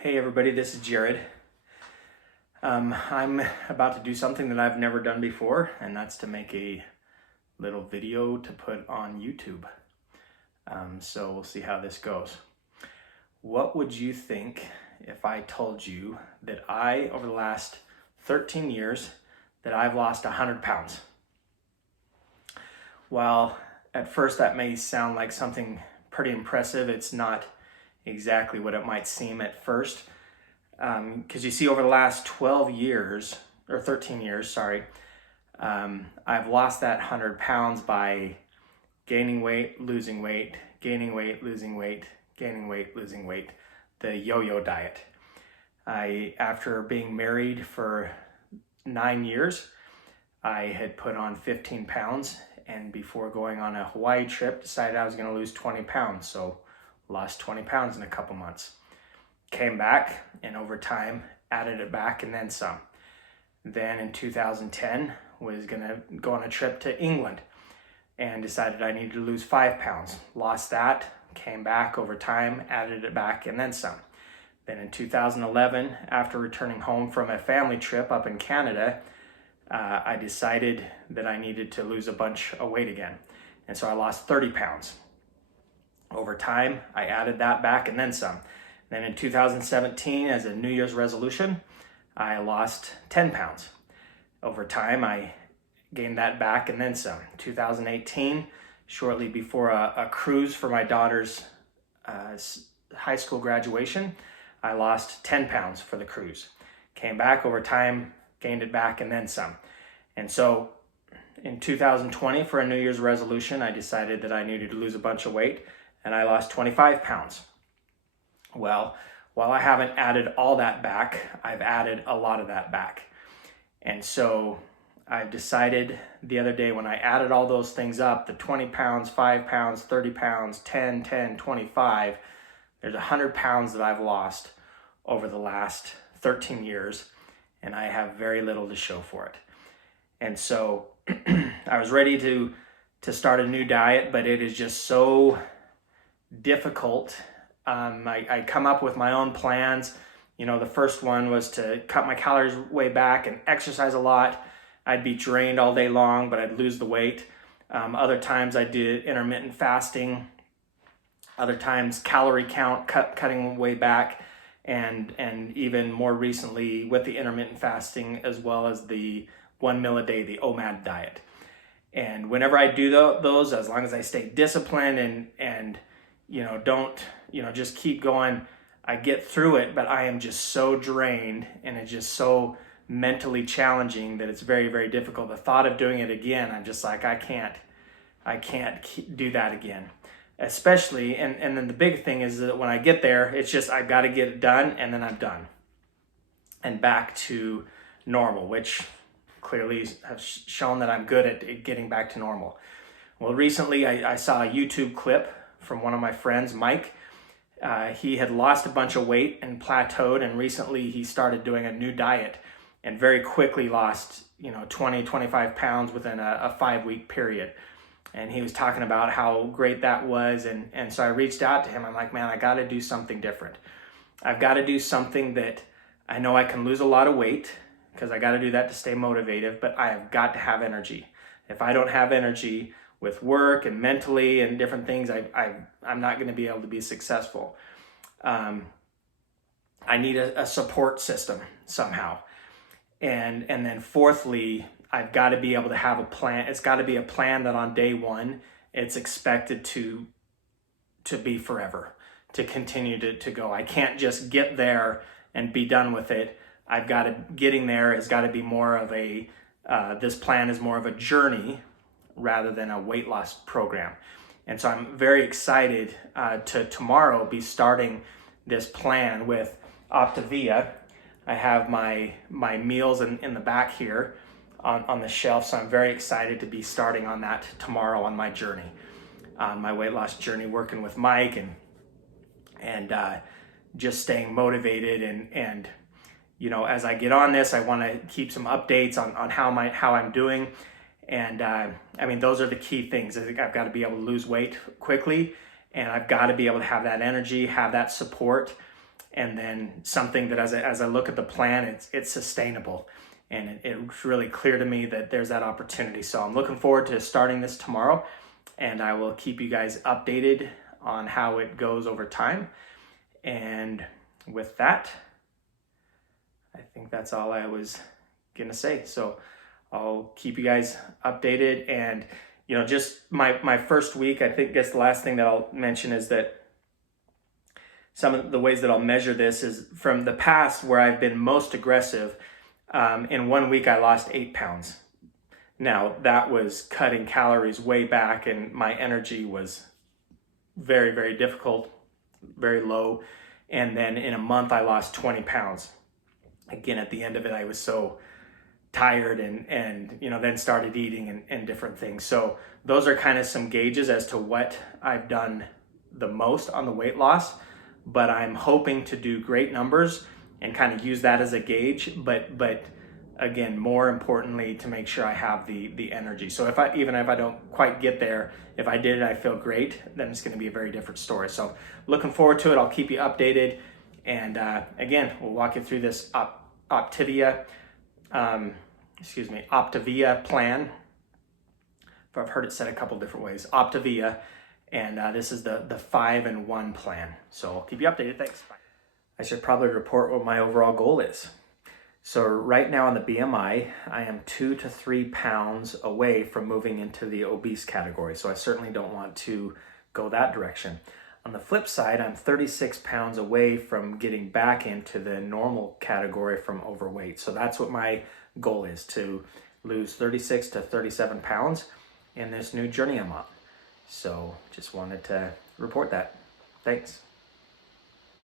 Hey everybody, this is Jared. I'm about to do something that I've never done before, and that's to make a little video to put on YouTube. So we'll see how this goes. What would you think if I told you that over the last 13 years, that I've lost 100 pounds? Well, at first that may sound like something pretty impressive. It's not exactly what it might seem at first. Because you see, over the last 12 years, or 13 years, sorry, I've lost that 100 pounds by gaining weight, losing weight, gaining weight, losing weight, gaining weight, losing weight, the yo-yo diet. After being married for 9 years, I had put on 15 pounds, and before going on a Hawaii trip, decided I was going to lose 20 pounds, so lost 20 pounds in a couple months. Came back, and over time added it back and then some. Then in 2010 was gonna go on a trip to England and decided I needed to lose 5 pounds. Lost that, came back over time, added it back and then some. Then in 2011, after returning home from a family trip up in Canada, I decided that I needed to lose a bunch of weight again. And so I lost 30 pounds. Over time, I added that back and then some. Then in 2017, as a New Year's resolution, I lost 10 pounds. Over time, I gained that back and then some. 2018, shortly before a cruise for my daughter's high school graduation, I lost 10 pounds for the cruise. Came back over time, gained it back and then some. And so in 2020, for a New Year's resolution, I decided that I needed to lose a bunch of weight, and I lost 25 pounds. Well, while I haven't added all that back, I've added a lot of that back. And so I've decided the other day, when I added all those things up, the 20 pounds, 5 pounds, 30 pounds, 10, 10, 25, there's 100 pounds that I've lost over the last 13 years, and I have very little to show for it. And so I was ready to start a new diet, but it is just so difficult. I come up with my own plans. You know, the first one was to cut my calories way back and exercise a lot. I'd be drained all day long, but I'd lose the weight. Other times I did intermittent fasting. Other times calorie count, cutting way back. And even more recently with the intermittent fasting, as well as the 1 meal a day, the OMAD diet. And whenever I do those, as long as I stay disciplined and don't, just keep going, I get through it, but I am just so drained, and it's just so mentally challenging that it's very, very difficult. The thought of doing it again, I'm just like, I can't do that again. Especially, and then the big thing is that when I get there, it's just, I've got to get it done, and then I'm done. And back to normal, which clearly have shown that I'm good at getting back to normal. Well, recently I saw a YouTube clip from one of my friends, Mike. He had lost a bunch of weight and plateaued, and recently he started doing a new diet and very quickly lost 20, 25 pounds within a 5-week period. And he was talking about how great that was, and so I reached out to him. I'm like, man, I got to do something different. I've got to do something that I know I can lose a lot of weight, because I got to do that to stay motivated, but I have got to have energy. If I don't have energy with work and mentally and different things, I'm not going to be able to be successful. I need a support system somehow. And then fourthly, I've got to be able to have a plan. It's got to be a plan that on day one, it's expected to be forever, to continue to go. I can't just get there and be done with it. Getting there has got to be more of this plan is more of a journey rather than a weight loss program. And so I'm very excited to tomorrow be starting this plan with Optavia. I have my meals in the back here on the shelf, so I'm very excited to be starting on that tomorrow on my journey, on my weight loss journey, working with Mike and just staying motivated and as I get on this, I want to keep some updates on how I'm doing. And those are the key things. I think I've got to be able to lose weight quickly, and I've got to be able to have that energy, have that support, and then something that as I look at the plan, it's sustainable. And it's really clear to me that there's that opportunity. So I'm looking forward to starting this tomorrow, and I will keep you guys updated on how it goes over time. And with that, I think that's all I was gonna say. So I'll keep you guys updated. And just my first week, I guess the last thing that I'll mention is that some of the ways that I'll measure this is from the past where I've been most aggressive. In 1 week, I lost 8 pounds. Now, that was cutting calories way back, and my energy was very, very difficult, very low. And then in a month, I lost 20 pounds. Again, at the end of it, I was so tired and then started eating and different things. So those are kind of some gauges as to what I've done the most on the weight loss. But I'm hoping to do great numbers and kind of use that as a gauge, but again, more importantly, to make sure I have the energy. So even if I don't quite get there, if I did it, I feel great, then it's going to be a very different story. So looking forward to it. I'll keep you updated. And again, we'll walk you through this Optavia plan. I've heard it said a couple different ways, Optavia. And this is the 5-in-1 plan. So I'll keep you updated. Thanks. Bye. I should probably report what my overall goal is. So right now on the BMI, I am 2 to 3 pounds away from moving into the obese category. So I certainly don't want to go that direction. On the flip side, I'm 36 pounds away from getting back into the normal category from overweight. So that's what my goal is, to lose 36 to 37 pounds in this new journey I'm on. So just wanted to report that. Thanks.